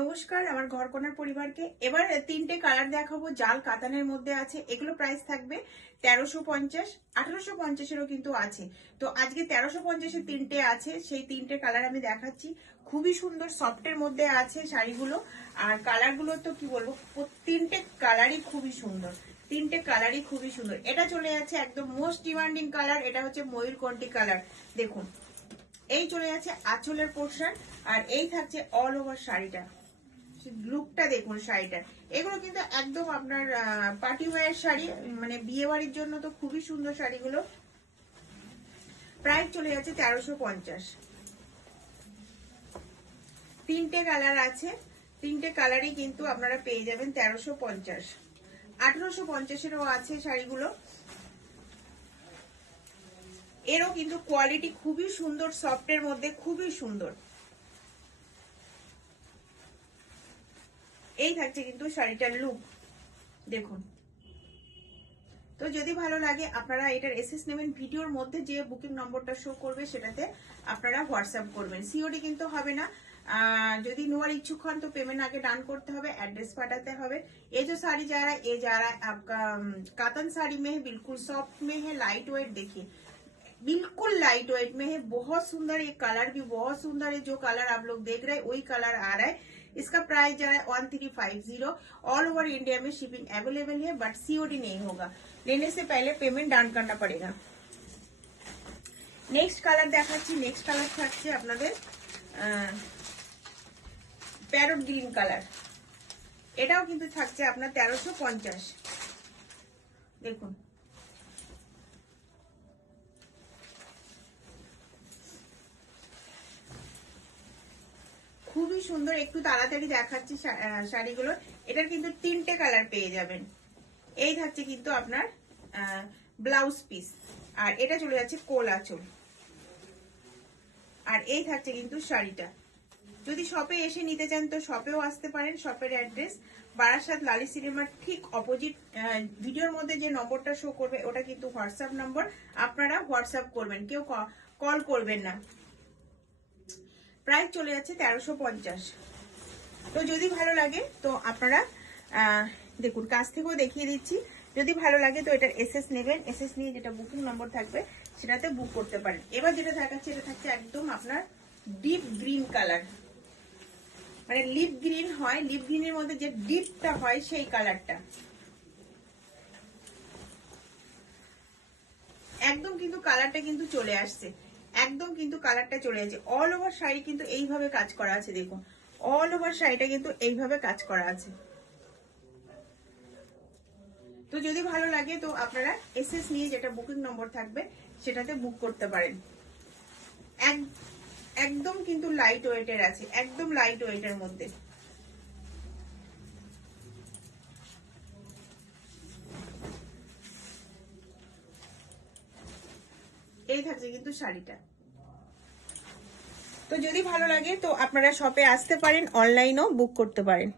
নমস্কার আমার ঘরকোনার পরিবারকে। এবার তিনটে কালার দেখাবো, জাল কাতানের মধ্যে আছে। এগুলো প্রাইস থাকবে 1350, 1850-এরও কিন্তু আছে। তো আজকে 1350-এর তিনটে আছে, সেই তিনটে কালার আমি দেখাচ্ছি। খুবই সুন্দর সফটের মধ্যে আছে শাড়িগুলো। আর কালারগুলো তো কি বলবো, তিনটে কালারই খুবই সুন্দর, তিনটে কালারই খুবই সুন্দর। এটা চলে যাচ্ছে একদম মোস্ট ডিমান্ডিং কালার, এটা হচ্ছে ময়ূরকণ্ঠী কালার। দেখুন, এই চলে যাচ্ছে আঁচলের পোর্শন, আর এই থাকছে অল ওভার শাড়িটা। লুকটা দেখুন শাড়িটার। এগুলো কিন্তু একদম আপনার পার্টি ওয়্যার শাড়ি, মানে বিয়ে বাড়ির জন্য তো খুবই সুন্দর শাড়িগুলো। প্রাইস চলে যাচ্ছে 1350। তিনটে কালার আছে, তিনটে কালারই কিন্তু আপনারা পেয়ে যাবেন 1350। 1850-এরও আছে শাড়িগুলো। এরও কিন্তু কোয়ালিটি খুবই সুন্দর, সফটের মধ্যে খুবই সুন্দর। এই থাকছে কিন্তু শাড়িটার লুক, দেখুন। তো যদি ভালো লাগে আপনারা এটার এসএস নেবেন, ভিডিওর মধ্যে যে বুকিং নম্বরটা শো করবে সেটাতে আপনারা হোয়াটসঅ্যাপ করবেন। সিওডি কিন্তু হবে না। যদি নেওয়ার ইচ্ছুক হন তো পেমেন্ট আগে ডান করতে হবে, অ্যাड्रेस पाठाते হবে। ये जो साड़ी जा रहा है, ये जा रहा है आपका कातन साड़ी में है, बिल्कुल सॉफ्ट में है, लाइट वेट। देखिए बिल्कुल लाइट वेट में है, बहुत सुंदर। ये कलर भी बहुत सुंदर है, जो कलर आप लोग देख रहे हैं वही कलर आ रहा है। इसका प्राइस जा रहा है 1350। ऑल ओवर इंडिया में शिपिंग अवेलेबल है, बट सीओडी नहीं होगा। लेने से पहले पेमेंट डान करना पड़ेगा। नेक्स्ट कलर দেখাচ্ছি। नेक्स्ट कलर থাকছে আপনাদের প্যারট গ্রিন কালার। এটাও কিন্তু থাকছে আপনার 1350। দেখুন, খুবই সুন্দর। একটু তাড়াতাড়ি দেখাচ্ছি শাড়িগুলো। এটার কিন্তু তিনটে কালার পেয়ে যাবেন। এই থাকছে কিন্তু আপনার ব্লাউজ পিস, আর এটা চলে যাচ্ছে কোল আঁচল, আর এই থাকছে কিন্তু শাড়িটা। যদি শপে এসে নিতে চান তো শপেও আসতে পারেন। শপের অ্যাড্রেস বারাসাত লালি সিনেমার ঠিক অপোজিট। ভিডিওর মধ্যে যে নম্বরটা শো করবে ওটা কিন্তু হোয়াটসঅ্যাপ নম্বর, আপনারা হোয়াটসঅ্যাপ করবেন, কেউ কল করবেন না। প্রাইস চলে যাচ্ছে 1350। তো যদি ভালো লাগে তো আপনারা দেখুন, কাছ থেকেও দেখিয়ে দিচ্ছি। যদি ভালো লাগে তো এটার এসএস নেবেন, এসএস নিয়ে যেটা বুকিং নম্বর থাকবে সেটাতে বুক করতে পারেন। এবার যেটা দেখাচ্ছে এটা থাকছে একদম আপনার ডিপ গ্রিন কালার, মানে লিপ গ্রিন হয়, লিপ গ্রিনের মধ্যে যে ডিপটা হয় সেই কালারটা। একদম কিন্তু কালারটা কিন্তু চলে আসছে, একদম কিন্তু কালারটা চলে যাচ্ছে। অল ওভার শাড়ি কিন্তু এইভাবে কাজ করা আছে। দেখুন, অল ওভার শাড়িটা কিন্তু এইভাবে কাজ করা আছে। তো যদি ভালো লাগে তো আপনারা এসএস নিয়ে যেটা বুকিং নম্বর থাকবে সেটাতে বুক করতে পারেন। একদম কিন্তু লাইট ওয়েটের আছে, একদম লাইট ওয়েটের মধ্যে। এই থাকছে কিন্তু শাড়িটা। তো যদি ভালো লাগে তো আপনারা শপে আসতে পারেন, অনলাইনেও বুক করতে পারেন।